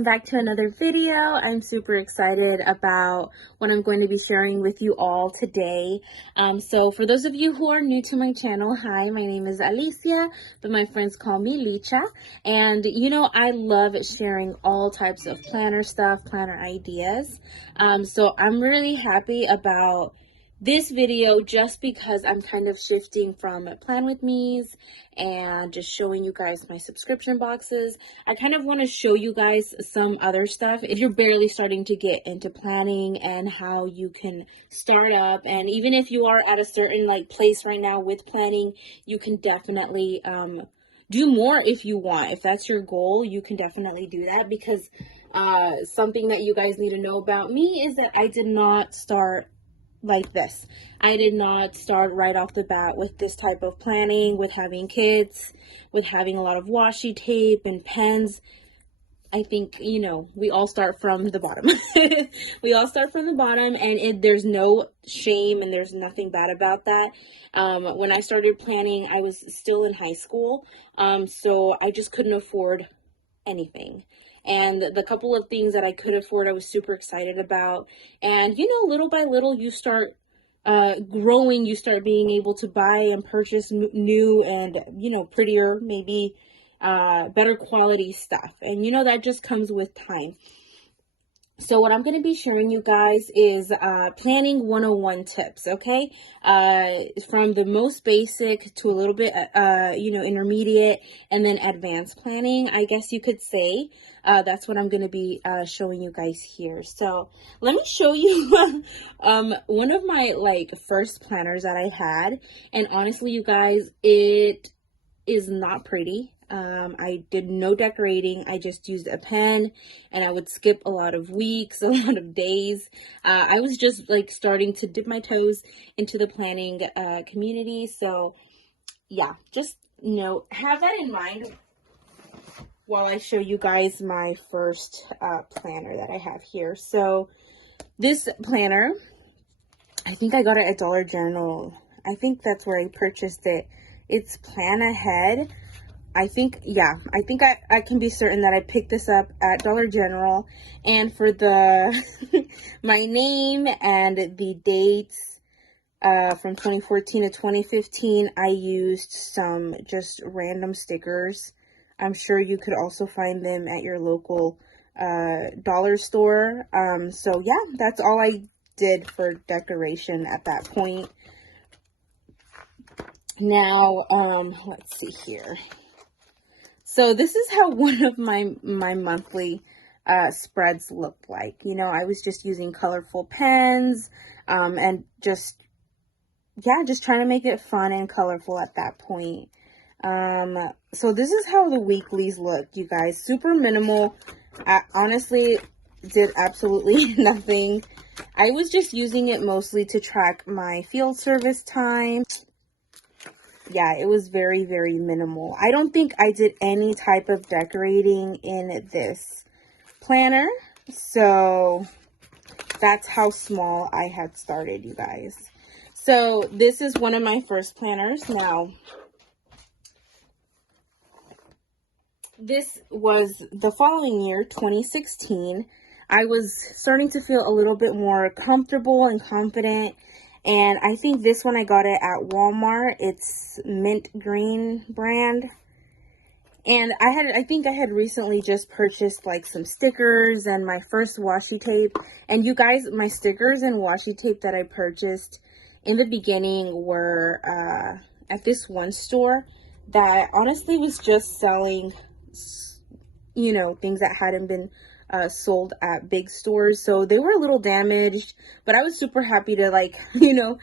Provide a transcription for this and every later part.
welcome back to another video. I'm super excited about what I'm going to be sharing with you all today. So for those of you who are new to my channel, hi, my name is Alicia, but my friends call me Licha. And you know, I love sharing all types of planner stuff, planner ideas. So I'm really happy about this video just because I'm kind of shifting from plan with me's and just showing you guys my subscription boxes. I kind of want to show you guys some other stuff if you're barely starting to get into planning and how you can start up. And even if you are at a certain place right now with planning, you can definitely do more if you want. If that's your goal, you can definitely do that, because something that you guys need to know about me is that I did not start like this. I did not start right off the bat with this type of planning, with having kids, with having a lot of washi tape and pens. I think, you know, we all start from the bottom. We all start from the bottom, and there's no shame and there's nothing bad about that. When I started planning, I was still in high school, so I just couldn't afford anything. And the couple of things that I could afford, I was super excited about. And, you know, little by little, you start growing, you start being able to buy and purchase new and, you know, prettier, maybe better quality stuff. And, you know, that just comes with time. So what I'm going to be sharing you guys is planning 101 tips, okay? From the most basic to a little bit, you know, intermediate, and then advanced planning, I guess you could say. That's what I'm going to be showing you guys here. So let me show you one of my first planners that I had. And honestly, you guys, it is not pretty. I did no decorating. I just used a pen, and I would skip a lot of weeks, a lot of days. I was just starting to dip my toes into the planning community. So yeah, just, you know, have that in mind while I show you guys my first planner that I have here. So this planner, I think I got it at Dollar General. I think that's where I purchased it. It's Plan Ahead. I think I can be certain that I picked this up at Dollar General. And for the my name and the dates from 2014 to 2015, I used some just random stickers. I'm sure you could also find them at your local dollar store. So yeah, that's all I did for decoration at that point. Now, let's see here. So this is how one of my monthly spreads looked like. You know, I was just using colorful pens and just trying to make it fun and colorful at that point. So this is how the weeklies looked, you guys. Super minimal. I honestly did absolutely nothing. I was just using it mostly to track my field service time. Yeah, it was very, very minimal. I don't think I did any type of decorating in this planner. So that's how small I had started, you guys. So this is one of my first planners. Now, this was the following year, 2016. I was starting to feel a little bit more comfortable and confident. And I think this one I got it at Walmart. It's mint green brand. And I think I had recently just purchased some stickers and my first washi tape. And you guys, my stickers and washi tape that I purchased in the beginning were at this one store that honestly was just selling, you know, things that hadn't been sold at big stores. So they were a little damaged, but I was super happy to you know,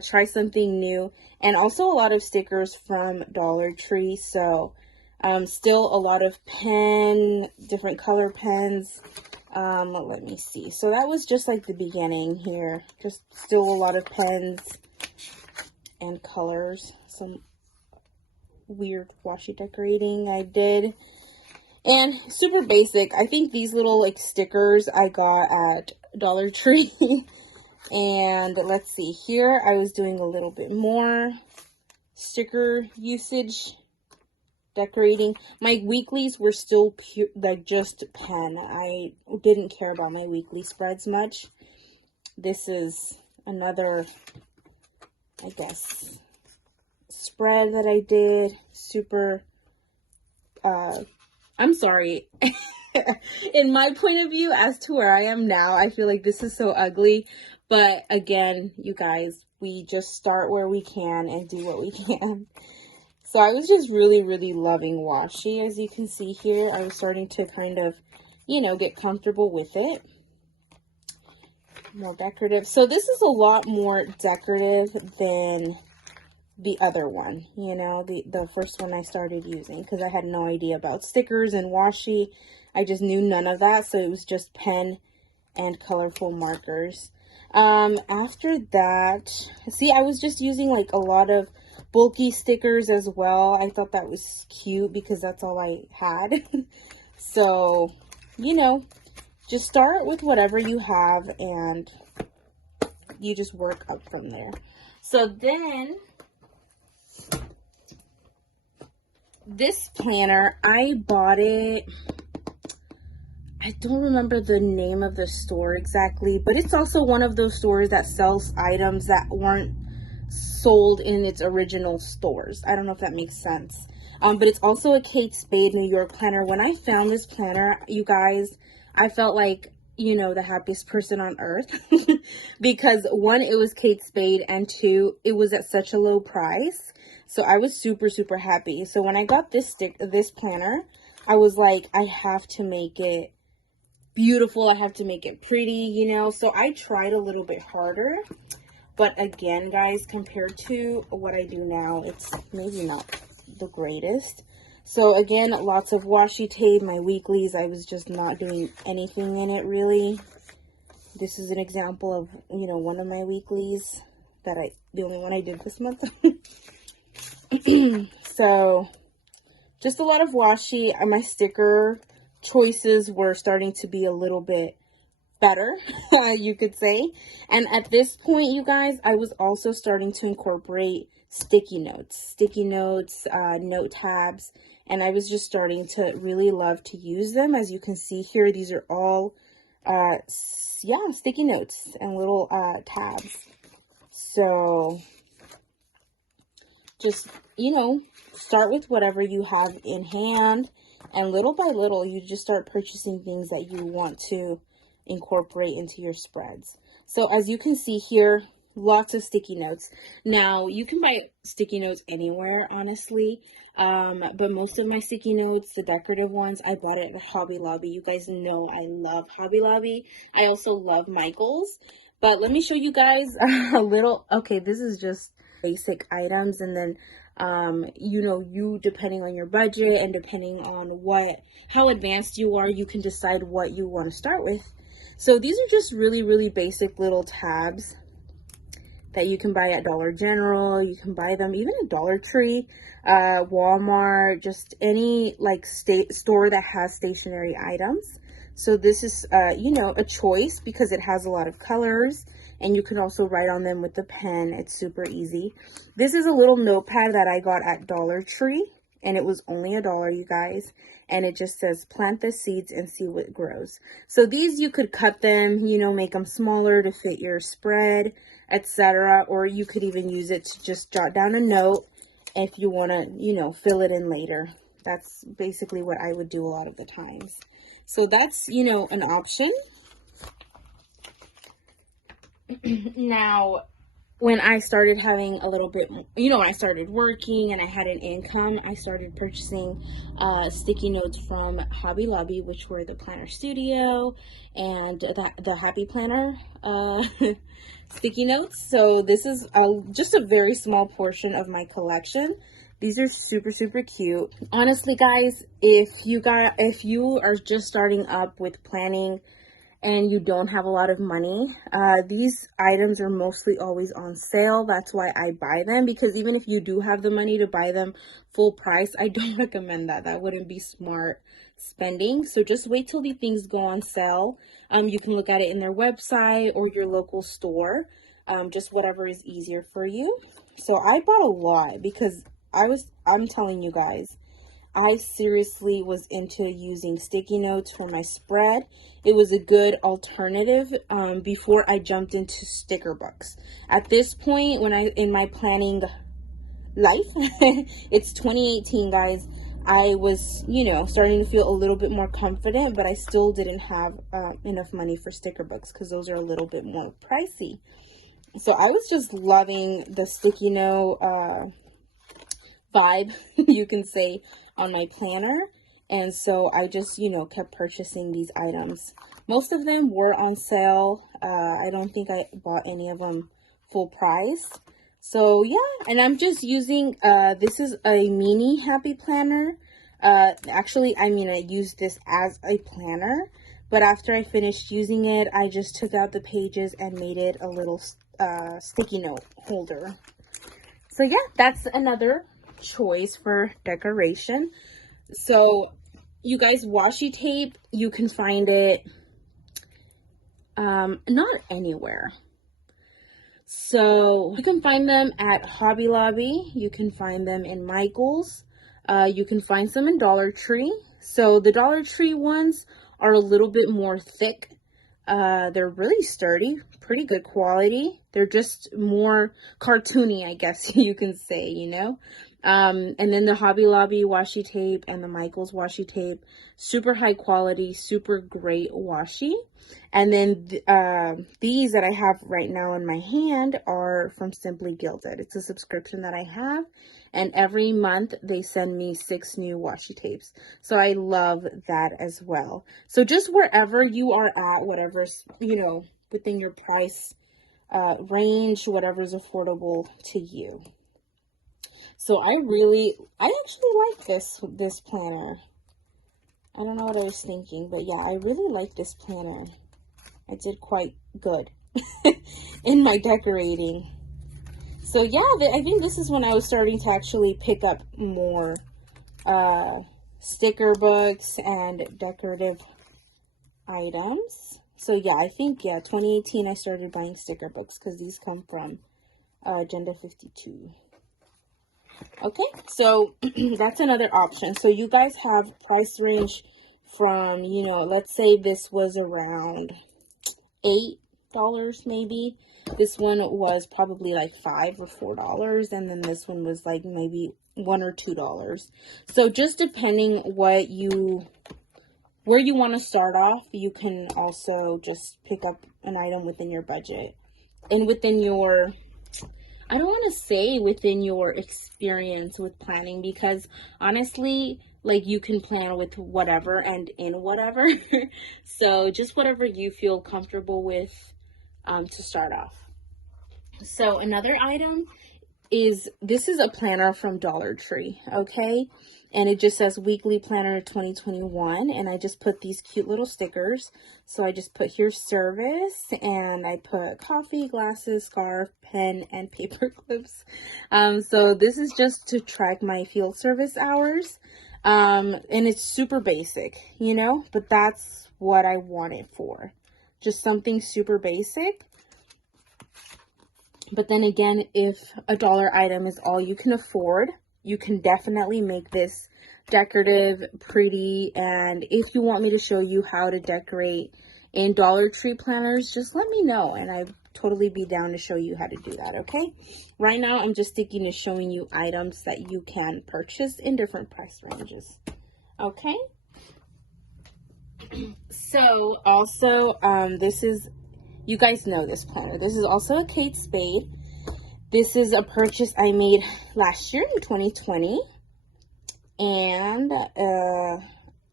try something new. And also a lot of stickers from Dollar Tree. So still a lot of different color pens. Let me see. So that was just the beginning here. Just still a lot of pens and colors. Some weird washi decorating I did. And super basic. I think these little stickers I got at Dollar Tree. And let's see, here I was doing a little bit more sticker usage. decorating. My weeklies were still pure, like just pen. I didn't care about my weekly spreads much. This is another, I guess, spread that I did. Super, I'm sorry. In my point of view, as to where I am now, I feel like this is so ugly. But again, you guys, we just start where we can and do what we can. So I was just really, really loving washi. As you can see here, I was starting to kind of, you know, get comfortable with it. More decorative. So this is a lot more decorative than the other one, you know, the first one I started using, because I had no idea about stickers and washi. I just knew none of that. So it was just pen and colorful markers. After that, see, I was just using like a lot of bulky stickers as well. I thought that was cute because that's all I had. So, you know, just start with whatever you have and you just work up from there. So then this planner, I bought it, I don't remember the name of the store exactly, but it's also one of those stores that sells items that weren't sold in its original stores. I don't know if that makes sense. But it's also a Kate Spade New York planner. When I found this planner, you guys, I felt like, you know, the happiest person on earth. Because one, it was Kate Spade, and two, it was at such a low price. So I was super, super happy. So when I got this planner, I was like, I have to make it beautiful. I have to make it pretty, you know. So I tried a little bit harder. But again, guys, compared to what I do now, it's maybe not the greatest. So again, lots of washi tape. My weeklies, I was just not doing anything in it really. This is an example of, you know, one of my weeklies that the only one I did this month. So just a lot of washi. My sticker choices were starting to be a little bit better, you could say. And at this point, you guys, I was also starting to incorporate sticky notes, note tabs, and I was just starting to really love to use them. As you can see here, these are all sticky notes and little tabs. So just, you know, start with whatever you have in hand, and little by little you just start purchasing things that you want to incorporate into your spreads. So as you can see here, lots of sticky notes. Now you can buy sticky notes anywhere, honestly, but most of my sticky notes, the decorative ones, I bought it at Hobby Lobby. You guys know I love Hobby Lobby. I also love Michael's, but let me show you guys a little. Okay, this is just basic items, and then you know, you, depending on your budget and depending on how advanced you are, you can decide what you want to start with. So these are just really, really basic little tabs that you can buy at Dollar General. You can buy them even at Dollar Tree, Walmart, just any like store that has stationery items. So this is, you know, a choice because it has a lot of colors, and you can also write on them with the pen. It's super easy. This is a little notepad that I got at Dollar Tree, and it was only $1, you guys. And it just says, plant the seeds and see what grows. So these, you could cut them, you know, make them smaller to fit your spread, etc. Or you could even use it to just jot down a note if you want to, you know, fill it in later. That's basically what I would do a lot of the times. So that's, you know, an option. Now, when I started having a little bit, you know, when I started working and I had an income, I started purchasing sticky notes from Hobby Lobby, which were the Planner Studio and the Happy Planner sticky notes. So this is just a very small portion of my collection. These are super, super cute. Honestly, guys, if you are just starting up with planning and you don't have a lot of money, these items are mostly always on sale. That's why I buy them, because even if you do have the money to buy them full price, I don't recommend that. That wouldn't be smart spending. So just wait till the things go on sale. You can look at it in their website or your local store, just whatever is easier for you. So I bought a lot because I'm telling you guys, I seriously was into using sticky notes for my spread. It was a good alternative before I jumped into sticker books. At this point, in my planning life, it's 2018, guys. I was, starting to feel a little bit more confident, but I still didn't have enough money for sticker books because those are a little bit more pricey. So I was just loving the sticky note vibe, you can say, on my planner. And so I just, kept purchasing these items. Most of them were on sale. I don't think I bought any of them full price. So yeah, and I'm just using, this is a mini happy planner. Actually, I used this as a planner, but after I finished using it, I just took out the pages and made it a little sticky note holder. So yeah, that's another choice for decoration. So you guys, washi tape, you can find it not anywhere. So you can find them at Hobby Lobby, you can find them in Michael's, you can find some in Dollar Tree. So the Dollar Tree ones are a little bit more thick. They're really sturdy, pretty good quality. They're just more cartoony, I guess you can say, and then the Hobby Lobby washi tape and the Michael's washi tape, super high quality, super great washi. And then these that I have right now in my hand are from Simply Gilded. It's a subscription that I have, and every month they send me 6 new washi tapes. So I love that as well. So just wherever you are at, whatever's, within your price range, whatever's affordable to you. So I actually like this planner. I don't know what I was thinking, but yeah, I really like this planner. I did quite good in my decorating. So yeah, I think this is when I was starting to actually pick up more sticker books and decorative items. So yeah, I think, 2018 I started buying sticker books because these come from Agenda 52. Okay, so that's another option. So you guys have price range from, let's say this was around $8 maybe. This one was probably like $5 or $4, and then this one was like maybe $1 or $2. So just depending where you want to start off, you can also just pick up an item within your budget and within your, I don't want to say within your experience with planning, because honestly, like, you can plan with whatever and in whatever. So just whatever you feel comfortable with to start off. So another item is, this is a planner from Dollar Tree, okay? And it just says Weekly Planner 2021, and I just put these cute little stickers. So I just put here service, and I put coffee, glasses, scarf, pen, and paper clips. So this is just to track my field service hours. And it's super basic, but that's what I want it for. Just something super basic. But then again, if a dollar item is all you can afford, you can definitely make this decorative, pretty. And if you want me to show you how to decorate in Dollar Tree planners, just let me know, and I'd totally be down to show you how to do that, okay? Right now, I'm just sticking to showing you items that you can purchase in different price ranges, okay? So, also, this is, you guys know this planner. This is also a Kate Spade. This is a purchase I made last year in 2020. And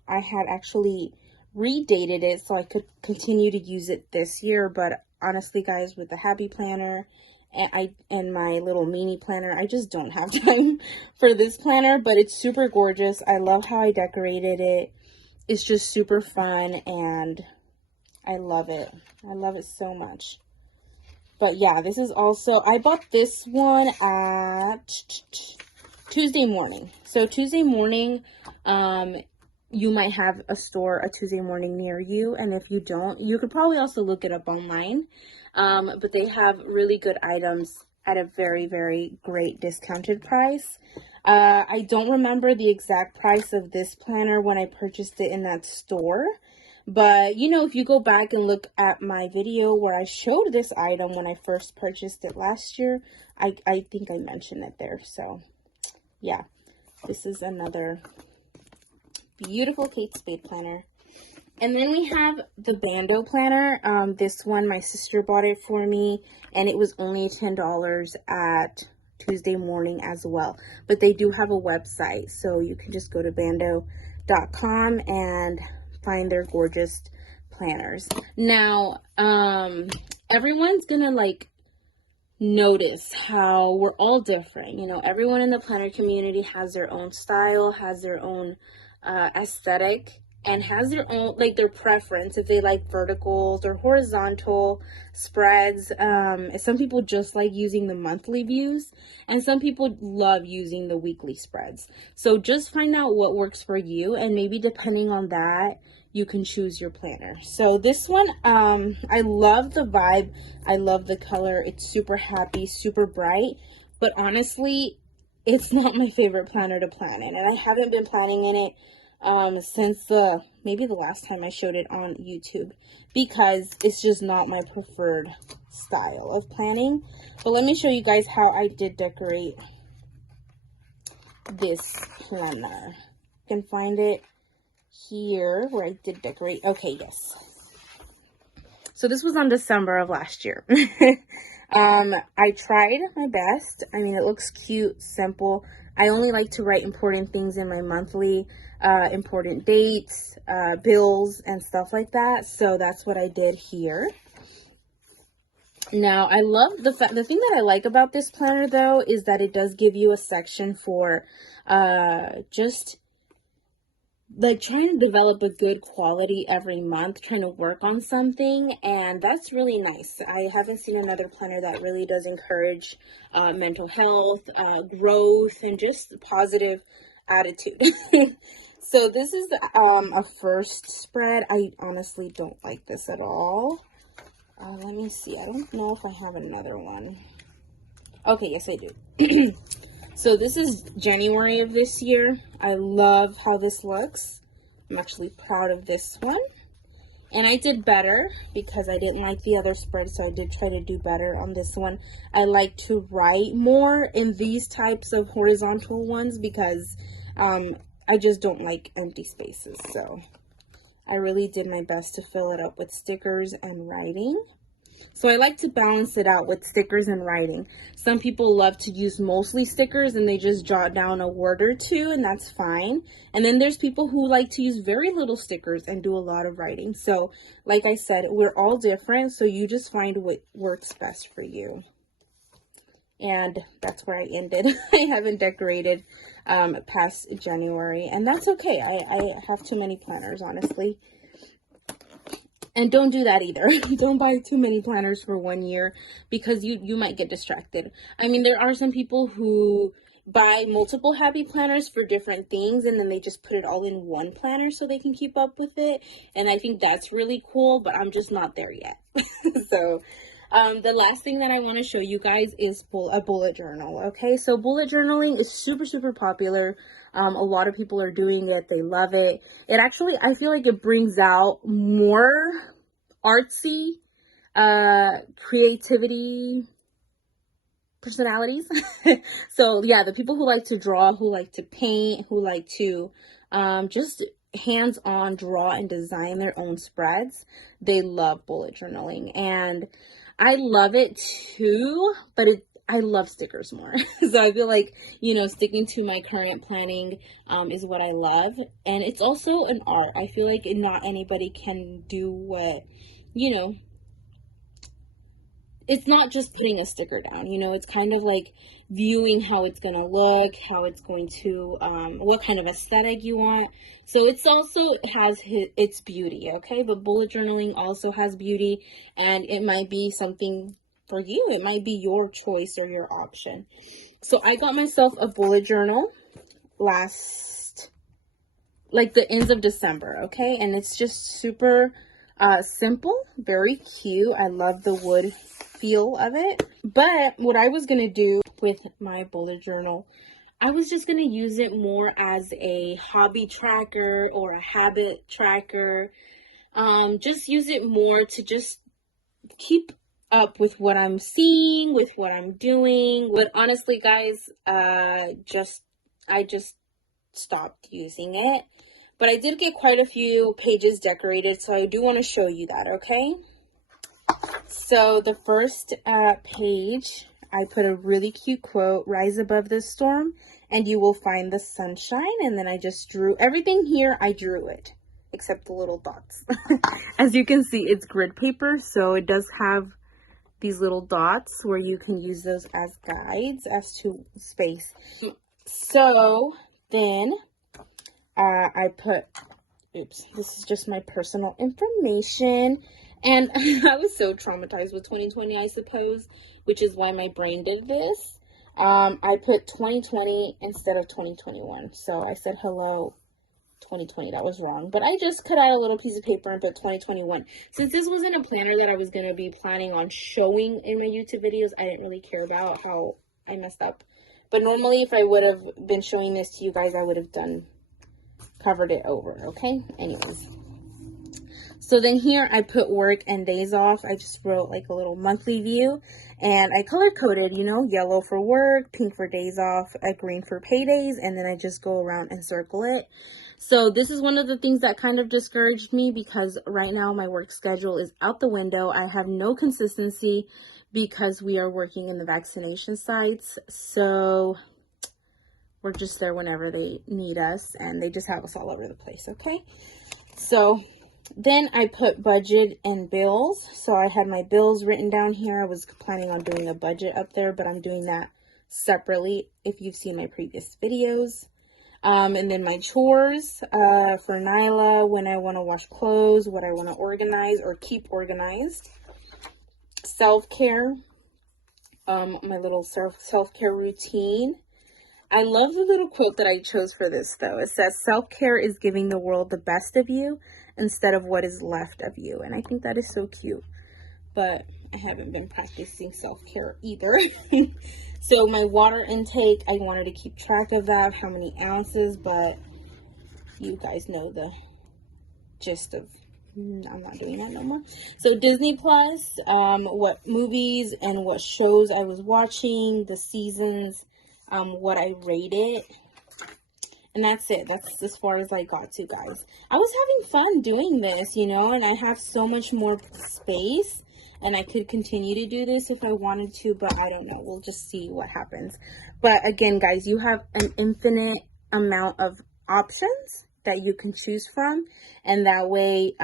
I had actually redated it so I could continue to use it this year. But honestly, guys, with the Happy Planner and my little mini planner, I just don't have time for this planner. But it's super gorgeous. I love how I decorated it. It's just super fun, and I love it. I love it so much. But yeah, this is also, I bought this one at Tuesday morning. So Tuesday morning, you might have a store a Tuesday morning near you. And if you don't, you could probably also look it up online. But they have really good items at a very, very great discounted price. I don't remember the exact price of this planner when I purchased it in that store. But, you know, if you go back and look at my video where I showed this item when I first purchased it last year, I think I mentioned it there. So, yeah, this is another beautiful Kate Spade planner. And then we have the Bando planner. This one, my sister bought it for me, and it was only $10 at Tuesday Morning as well. But they do have a website, so you can just go to bando.com and find their gorgeous planners. Now, everyone's gonna like notice how we're all different. You know, everyone in the planner community has their own style, has their own aesthetic, and has their own, like, their preference, if they like verticals or horizontal spreads. Some people just like using the monthly views, and some people love using the weekly spreads. So just find out what works for you, and maybe depending on that, you can choose your planner. So this one, I love the vibe. I love the color. It's super happy, super bright, but honestly, it's not my favorite planner to plan in, and I haven't been planning in it since maybe the last time I showed it on YouTube, because it's just not my preferred style of planning. But let me show you guys how I did decorate this planner. You can find it here where I did decorate. Okay, yes. So this was on December of last year. I tried my best. I mean, it looks cute, simple. I only like to write important things in my monthly, important dates, bills, and stuff like that. So that's what I did here. Now, I love the thing that I like about this planner, though, is that it does give you a section for just like trying to develop a good quality every month, trying to work on something, and that's really nice. I haven't seen another planner that really does encourage mental health, growth, and just positive attitude. So this is a first spread. I honestly don't like this at all. Let me see. I don't know if I have another one. Okay, yes I do. So this is January of this year. I love how this looks. I'm actually proud of this one. And I did better because I didn't like the other spread, so I did try to do better on this one. I like to write more in these types of horizontal ones because I just don't like empty spaces. So I really did my best to fill it up with stickers and writing. So I like to balance it out with stickers and writing. Some people love to use mostly stickers and they just jot down a word or two, and that's fine. And then there's people who like to use very little stickers and do a lot of writing. So like I said, we're all different, so you just find what works best for you. And that's where I ended. I haven't decorated past January, and that's okay. I have too many planners, honestly. And don't do that either. Don't buy too many planners for 1 year because you might get distracted. I mean, there are some people who buy multiple happy planners for different things, and then they just put it all in one planner so they can keep up with it. And I think that's really cool, but I'm just not there yet. So the last thing that I want to show you guys is a bullet journal. Okay, so bullet journaling is super, super popular. A lot of people are doing it. They love it. It actually, I feel like it brings out more artsy, creativity personalities. So yeah, the people who like to draw, who like to paint, who like to just hands-on draw and design their own spreads, they love bullet journaling. And I love it too, but I love stickers more. So I feel like, you know, sticking to my current planning is what I love. And it's also an art. I feel like not anybody can do what, you know, it's not just putting a sticker down, you know, it's kind of like viewing how it's going to look, how it's going to, what kind of aesthetic you want. So it's also has its beauty, okay? But bullet journaling also has beauty, and it might be something for you. It might be your choice or your option. So I got myself a bullet journal like the ends of December, okay? And it's just super simple, very cute. I love the wood feel of it. But what I was gonna do with my bullet journal, I was just going to use it more as a hobby tracker or a habit tracker. Just use it more to just keep up with what I'm seeing, with what I'm doing. But honestly, guys, I just stopped using it. But I did get quite a few pages decorated, so I do want to show you that, okay? So the first page, I put a really cute quote, "Rise above the storm, and you will find the sunshine." And then I just drew everything here. I drew it, except the little dots. As you can see, it's grid paper, so it does have these little dots where you can use those as guides as to space. So then I put, oops, this is just my personal information. And I was so traumatized with 2020, I suppose, which is why my brain did this. I put 2020 instead of 2021. So I said, hello, 2020. That was wrong. But I just cut out a little piece of paper and put 2021. Since this wasn't a planner that I was going to be planning on showing in my YouTube videos, I didn't really care about how I messed up. But normally, if I would have been showing this to you guys, I would have covered it over, okay? Anyways. So then here I put work and days off. I just wrote like a little monthly view, and I color coded, you know, yellow for work, pink for days off, green for paydays, and then I just go around and circle it. So this is one of the things that kind of discouraged me, because right now my work schedule is out the window. I have no consistency because we are working in the vaccination sites. So we're just there whenever they need us, and they just have us all over the place, okay? So then I put budget and bills. So I had my bills written down here. I was planning on doing a budget up there, but I'm doing that separately if you've seen my previous videos. And then my chores for Nyla, when I want to wash clothes, what I want to organize or keep organized. Self-care, my little self-care routine. I love the little quote that I chose for this, though. It says, "Self-care is giving the world the best of you instead of what is left of you." And I think that is so cute. But I haven't been practicing self-care either. So my water intake, I wanted to keep track of that, how many ounces, but you guys know the gist of, I'm not doing that no more. So Disney Plus, what movies and what shows I was watching, the seasons, what I rated, and that's it. That's as far as I got to, guys. I was having fun doing this, you know, and I have so much more space, and I could continue to do this if I wanted to, but I don't know. We'll just see what happens. But again, guys, you have an infinite amount of options that you can choose from, and that way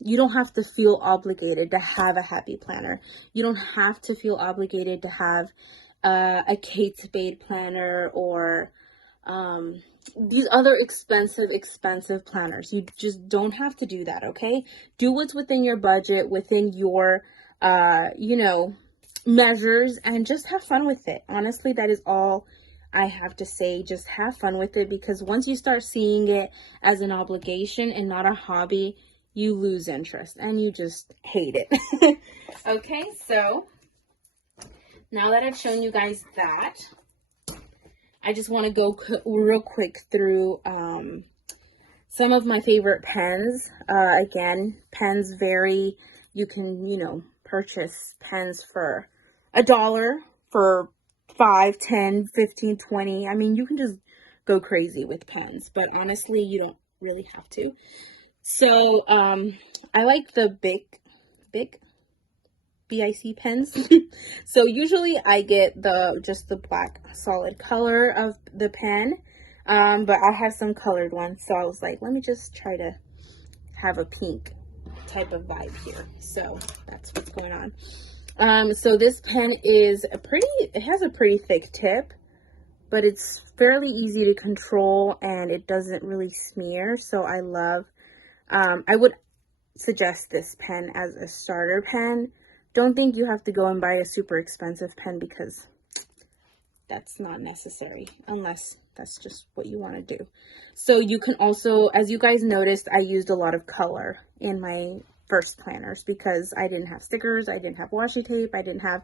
you don't have to feel obligated to have a happy planner. You don't have to feel obligated to have a Kate Spade planner or these other expensive planners. You just don't have to do that, okay? Do what's within your budget, within your you know, measures, and just have fun with it. Honestly, that is all I have to say. Just have fun with it, because once you start seeing it as an obligation and not a hobby, you lose interest and you just hate it. Okay, so now that I've shown you guys that, I just want to go real quick through some of my favorite pens. Again, pens vary. You can, you know, purchase pens for $1, for $5, $10, $15, $20. I mean, you can just go crazy with pens, but honestly, you don't really have to. So, I like the Bic pens. So usually I get just the black solid color of the pen, but I have some colored ones, so I was like, let me just try to have a pink type of vibe here. So that's what's going on. So this pen is it has a pretty thick tip, but it's fairly easy to control and it doesn't really smear. So I love, I would suggest this pen as a starter pen. Don't think you have to go and buy a super expensive pen, because that's not necessary unless that's just what you want to do. So you can also, as you guys noticed, I used a lot of color in my first planners because I didn't have stickers, I didn't have washi tape, I didn't have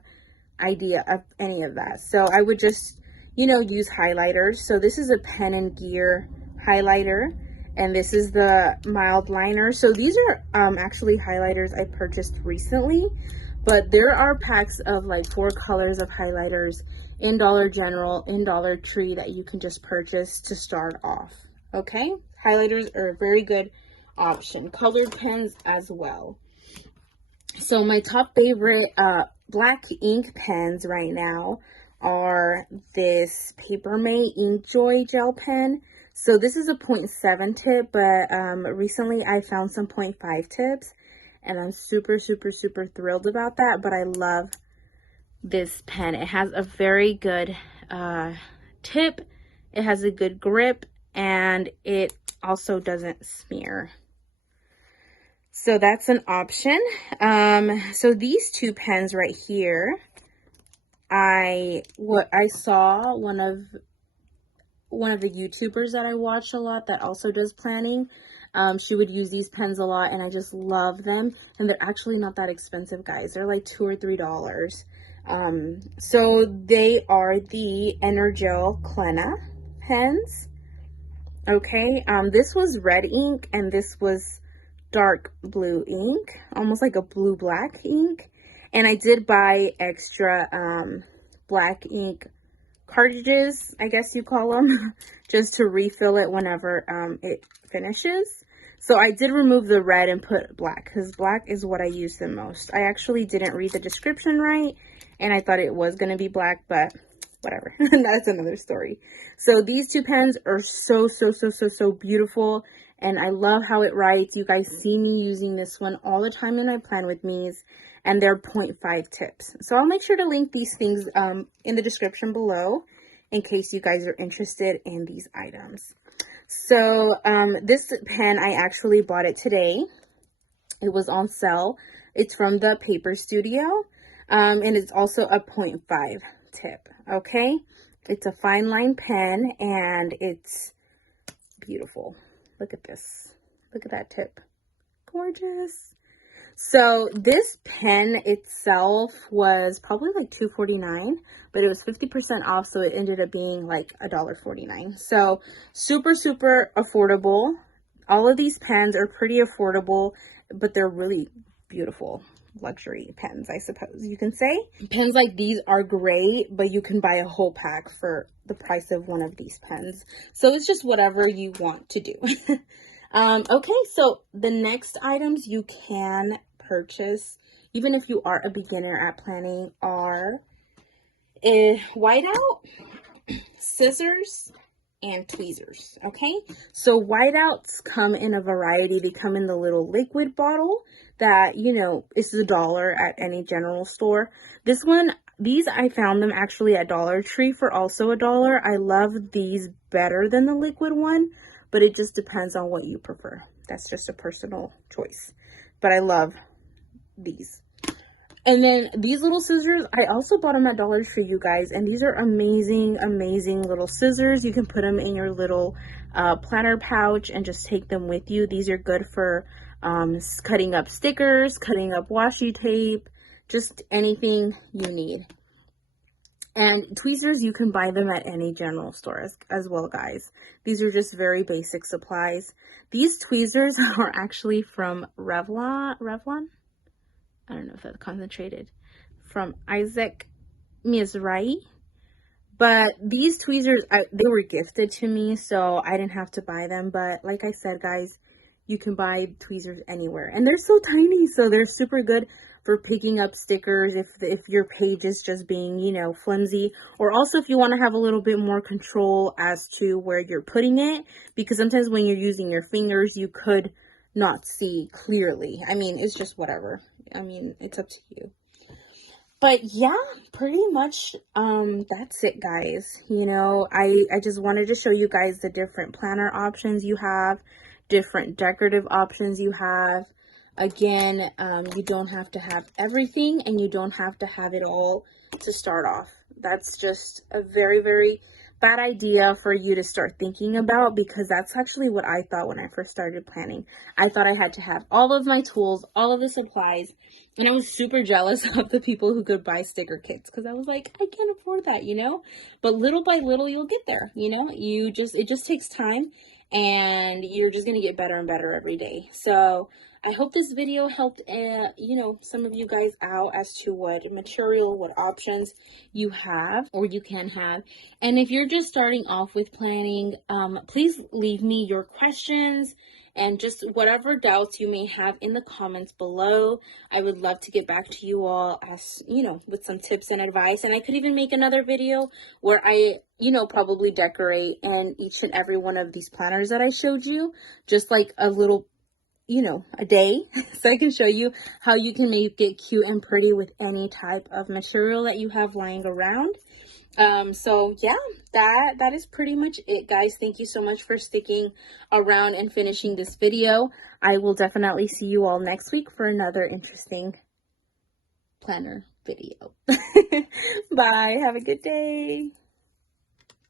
idea of any of that. So I would just use highlighters. So this is a Pen and Gear highlighter, and this is the mild liner. So these are actually highlighters I purchased recently, but there are packs of like 4 colors of highlighters in Dollar General, in Dollar Tree, that you can just purchase to start off. Okay, highlighters are a very good option. Colored pens as well. So my top favorite black ink pens right now are this Papermate Joy Gel Pen. So this is a 0.7 tip, but recently I found some 0.5 tips, and I'm super thrilled about that. But I love this pen. It has a very good tip, it has a good grip, and it also doesn't smear. So that's an option. So these 2 pens right here, I saw one of the YouTubers that I watch a lot that also does planning. She would use these pens a lot, and I just love them. And they're actually not that expensive, guys. They're like $2 or $3. So they are the EnerGel pens. Okay, this was red ink, and this was dark blue ink, almost like a blue-black ink. And I did buy extra black ink cartridges, I guess you call them, just to refill it whenever it finishes. So I did remove the red and put black, because black is what I use the most. I actually didn't read the description right, and I thought it was going to be black, but whatever. That's another story. So these 2 pens are so beautiful, and I love how it writes. You guys see me using this one all the time in my Plan With Me's, and they're 0.5 tips. So I'll make sure to link these things in the description below in case you guys are interested in these items. So this pen, I actually bought it today. It was on sale. It's from the Paper Studio, and it's also a 0.5 tip. Okay, it's a fine line pen, and it's beautiful. Look at this. Look at that tip. Gorgeous. So this pen itself was probably like $2.49, but it was 50% off, so it ended up being like $1.49. So super affordable. All of these pens are pretty affordable, but they're really beautiful luxury pens, I suppose you can say. Pens like these are great, but you can buy a whole pack for the price of one of these pens. So it's just whatever you want to do. Okay, so the next items you can purchase, even if you are a beginner at planning, are whiteout, scissors, and tweezers. Okay, so whiteouts come in a variety. They come in the little liquid bottle that, is $1 at any general store. These I found them actually at Dollar Tree for also $1. I love these better than the liquid one, but it just depends on what you prefer. That's just a personal choice, but I love these. And then these little scissors, I also bought them at Dollar Tree, you guys, and these are amazing little scissors. You can put them in your little planner pouch and just take them with you. These are good for cutting up stickers, cutting up washi tape, just anything you need. And tweezers, you can buy them at any general store as well, guys. These are just very basic supplies. These tweezers are actually from Revlon? I don't know if that's concentrated. From Isaac Mizrahi. But these tweezers, they were gifted to me, so I didn't have to buy them. But like I said, guys, you can buy tweezers anywhere. And they're so tiny, so they're super good for picking up stickers if your page is just being, flimsy. Or also if you want to have a little bit more control as to where you're putting it. Because sometimes when you're using your fingers, you could not see clearly. I mean, it's just whatever. I mean, it's up to you. But yeah, pretty much that's it, guys. I just wanted to show you guys the different planner options you have, different decorative options you have. Again, you don't have to have everything, and you don't have to have it all to start off. That's just a very bad idea for you to start thinking about, because that's actually what I thought when I first started planning. I thought I had to have all of my tools, all of the supplies, and I was super jealous of the people who could buy sticker kits, because I was like, I can't afford that, you know? But little by little, you'll get there, you know? It just takes time, and you're just going to get better and better every day. So I hope this video helped, some of you guys out as to what material, what options you have or you can have. And if you're just starting off with planning, please leave me your questions and just whatever doubts you may have in the comments below. I would love to get back to you all as, with some tips and advice. And I could even make another video where I, probably decorate in each and every one of these planners that I showed you, just like a little a day, so I can show you how you can make it cute and pretty with any type of material that you have lying around. So yeah, that is pretty much it, guys. Thank you so much for sticking around and finishing this video. I will definitely see you all next week for another interesting planner video. Bye. Have a good day.